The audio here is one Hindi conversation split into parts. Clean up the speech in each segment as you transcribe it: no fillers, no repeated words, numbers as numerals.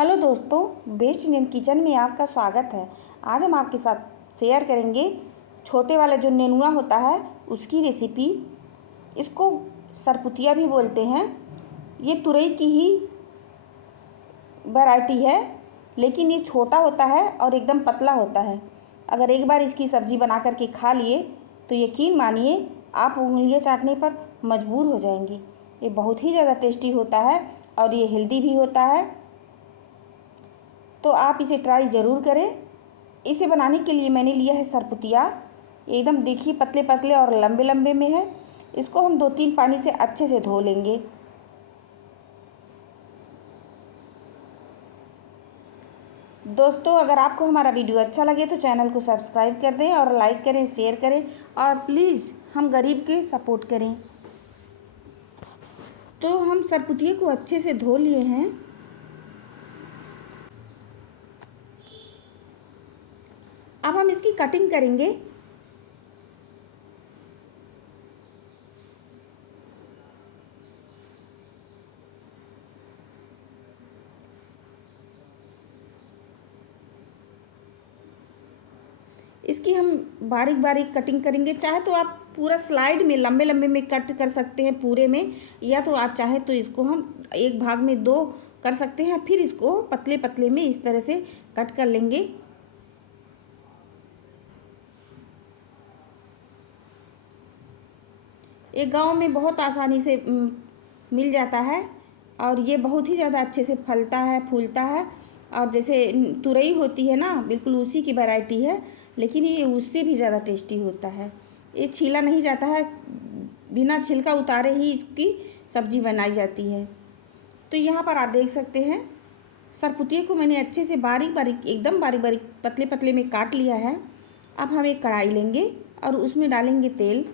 हेलो दोस्तों, बेस्ट इंडियन किचन में आपका स्वागत है। आज हम आपके साथ शेयर करेंगे छोटे वाला जो नेनुआ होता है उसकी रेसिपी। इसको सरपुतिया भी बोलते हैं। ये तुरई की ही वैरायटी है, लेकिन ये छोटा होता है और एकदम पतला होता है। अगर एक बार इसकी सब्ज़ी बना करके खा लिए तो यकीन मानिए आप उंगलियां चाटने पर मजबूर हो जाएंगी। ये बहुत ही ज़्यादा टेस्टी होता है और ये हेल्दी भी होता है, तो आप इसे ट्राई ज़रूर करें। इसे बनाने के लिए मैंने लिया है सरपुतिया। एकदम देखिए पतले पतले और लंबे लंबे में है। इसको हम 2-3 पानी से अच्छे से धो लेंगे। दोस्तों, अगर आपको हमारा वीडियो अच्छा लगे तो चैनल को सब्सक्राइब कर दें और लाइक करें, शेयर करें और प्लीज़ हम गरीब के सपोर्ट करें। तो हम सरपुतिये को अच्छे से धो लिए हैं। अब हम इसकी कटिंग करेंगे। इसकी हम बारीक बारीक कटिंग करेंगे। चाहे तो आप पूरा स्लाइड में लंबे लंबे में कट कर सकते हैं पूरे में, या तो आप चाहे तो इसको हम एक भाग में 2 कर सकते हैं। फिर इसको पतले पतले में इस तरह से कट कर लेंगे। ये गांव में बहुत आसानी से मिल जाता है और ये बहुत ही ज़्यादा अच्छे से फलता है, फूलता है। और जैसे तुरई होती है ना, बिल्कुल उसी की वैरायटी है, लेकिन ये उससे भी ज़्यादा टेस्टी होता है। ये छीला नहीं जाता है, बिना छिलका उतारे ही इसकी सब्ज़ी बनाई जाती है। तो यहाँ पर आप देख सकते हैं सरपुतिये को मैंने अच्छे से बारीक बारीक, एकदम बारीक बारीक पतले पतले में काट लिया है। अब हम एक कढ़ाई लेंगे और उसमें डालेंगे तेल।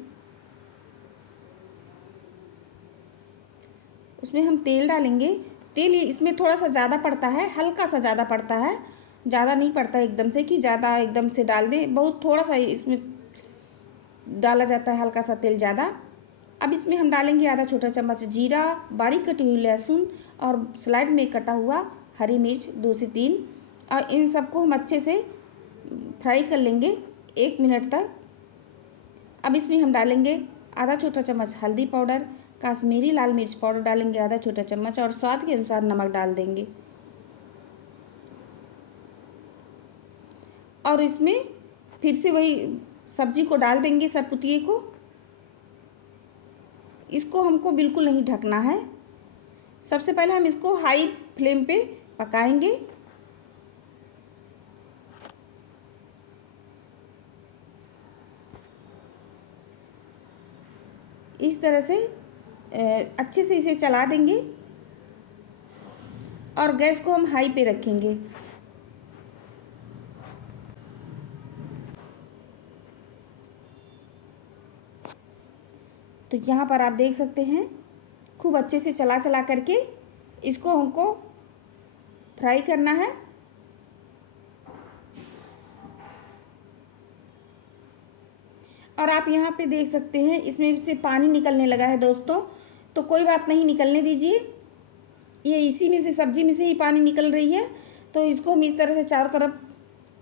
उसमें हम तेल डालेंगे। तेल इसमें थोड़ा सा ज़्यादा पड़ता है, हल्का सा ज़्यादा पड़ता है, ज़्यादा नहीं पड़ता एकदम से कि ज़्यादा एकदम से डाल दें। बहुत थोड़ा सा इसमें डाला जाता है, हल्का सा तेल ज़्यादा। अब इसमें हम डालेंगे आधा छोटा चम्मच जीरा, बारीक कटी हुई लहसुन और स्लाइड में कटा हुआ हरी मिर्च 2 से 3, और इन सबको हम अच्छे से फ्राई कर लेंगे 1 मिनट तक। अब इसमें हम डालेंगे आधा छोटा चम्मच हल्दी पाउडर, काश्मीरी लाल मिर्च पाउडर डालेंगे आधा छोटा चम्मच, और स्वाद के अनुसार नमक डाल देंगे। और इसमें फिर से वही सब्जी को डाल देंगे, सरपुतिये को। इसको हमको बिल्कुल नहीं ढकना है। सबसे पहले हम इसको हाई फ्लेम पे पकाएंगे। इस तरह से अच्छे से इसे चला देंगे और गैस को हम हाई पे रखेंगे। तो यहाँ पर आप देख सकते हैं खूब अच्छे से चला चला करके इसको हमको फ्राई करना है। और आप यहाँ पे देख सकते हैं इसमें से पानी निकलने लगा है दोस्तों, तो कोई बात नहीं, निकलने दीजिए। ये इसी में से, सब्जी में से ही पानी निकल रही है। तो इसको हम इस तरह से चारों तरफ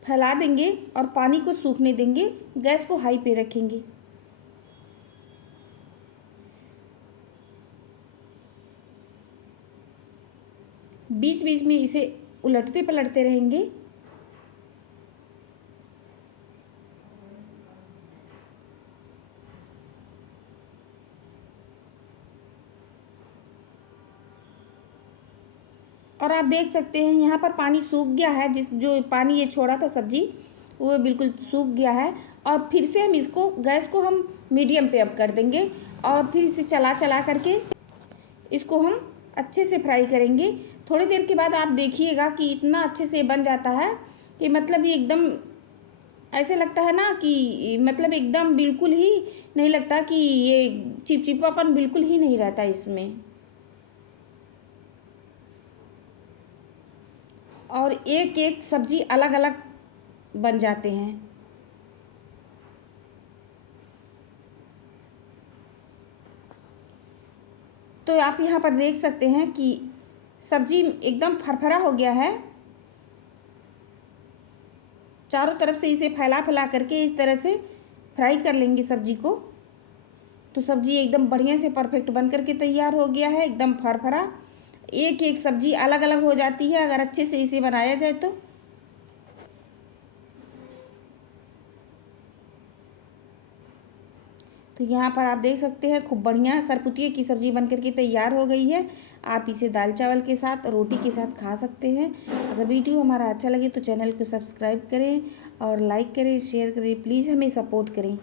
फैला देंगे और पानी को सूखने देंगे। गैस को हाई पे रखेंगे। बीच बीच में इसे उलटते पलटते रहेंगे। और आप देख सकते हैं यहाँ पर पानी सूख गया है। जो पानी ये छोड़ा था सब्जी, वो बिल्कुल सूख गया है। और फिर से हम इसको, गैस को हम मीडियम पे अप कर देंगे और फिर इसे चला चला करके इसको हम अच्छे से फ्राई करेंगे। थोड़ी देर के बाद आप देखिएगा कि इतना अच्छे से बन जाता है कि मतलब ये एकदम ऐसे लगता है ना कि मतलब एकदम बिल्कुल ही नहीं लगता कि ये चिपचिपापन बिल्कुल ही नहीं रहता इसमें। और एक एक सब्जी अलग अलग बन जाते हैं। तो आप यहाँ पर देख सकते हैं कि सब्जी एकदम फरफरा हो गया है। चारों तरफ से इसे फैला फैला करके इस तरह से फ्राई कर लेंगे सब्जी को। तो सब्जी एकदम बढ़िया से परफेक्ट बन करके तैयार हो गया है, एकदम फरफरा। एक एक सब्जी अलग अलग हो जाती है अगर अच्छे से इसे बनाया जाए तो। तो यहाँ पर आप देख सकते हैं खूब बढ़िया सरपुतिये की सब्ज़ी बनकर के तैयार हो गई है। आप इसे दाल चावल के साथ, रोटी के साथ खा सकते हैं। अगर वीडियो हमारा अच्छा लगे तो चैनल को सब्सक्राइब करें और लाइक करें, शेयर करें। प्लीज़ हमें सपोर्ट करें।